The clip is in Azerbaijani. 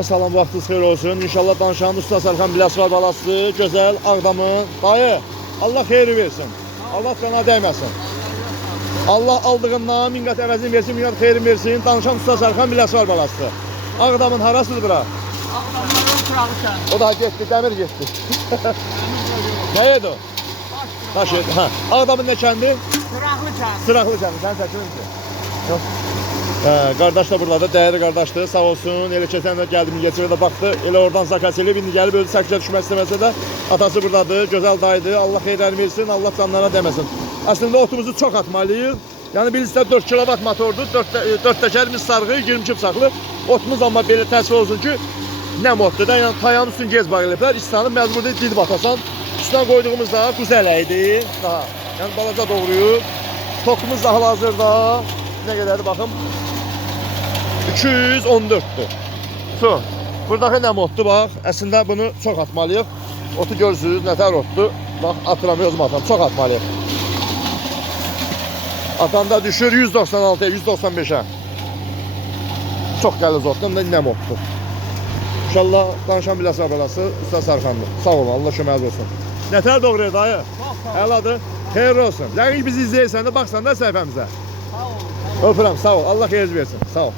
Salam, vaxtınız xeyir olsun. İnşallah danışanın Usta Sərxan Biləsuvar balası, gözəl Ağdamın. Dayı, Allah xeyri versin. Allah cana dəyməsin. Allah aldığından minnət əvəzini versin, minnət xeyrini versin. Danışan Usta Sərxan Biləsuvar balası. Ağdamın harasıdır bura? Ağdamların Turağı kəndi. O da getdi, dəmir getdi. Nə yedi o? Daş yedi. Ağdamın nə kəndi? Tıraqlı kəndi. Sıraqlı kəndi. Sən çəkilir misin? Yox. Qardaş da burada, dəyərli qardaşdır, sağ olsun. Elə keçən də gəldim, İngiltərəyə də baxdı. Elə oradan zakas eləyib, indi gəlib özü səkilə düşmək istəməsə də atası buradadır, gözəl dayıdır. Allah xeyirlərini versin, Allah canlara deməsin. Əslində otumuzu çox atmalıyıq. Yəni bilirsiniz 4 kilovat motordur, 4 təkərimiz sarğı, 22 bıçaqlı. Otumuz amma belə təsvir olsun ki, nə moddur da, yəni tayanın üstünü gez bağ eləyiblər. İstanın məcburda did batasan. Üstündən qoyduğumuz da quzu ələydi. Yəni balaca doğruyub. Tokumuz da hal-hazırda nə qədərdir baxım. 214'dür. Su. Buradakı nə moddur bax. Əslində bunu çox atmalıyıq. Otu görürsünüz, nətər otdur. Bax, atıramıyoruz atam. Çox atmalıyıq. Atanda düşür 196'ya, 195'e. Çox gəliz otdur. Nə moddur. İnşallah danışan Biləsuvar balası Usta Sərxandır. Sağ olun, Allah köməyiniz olsun. Nətər doğruyur dayı? Əladır. Xeyir olsun. Yəqin bizi izləyirsən də baxsan da səhifəmizə. Sağ olun. Öpürəm, sağ ol. Allah xeyir versin. Sağ ol.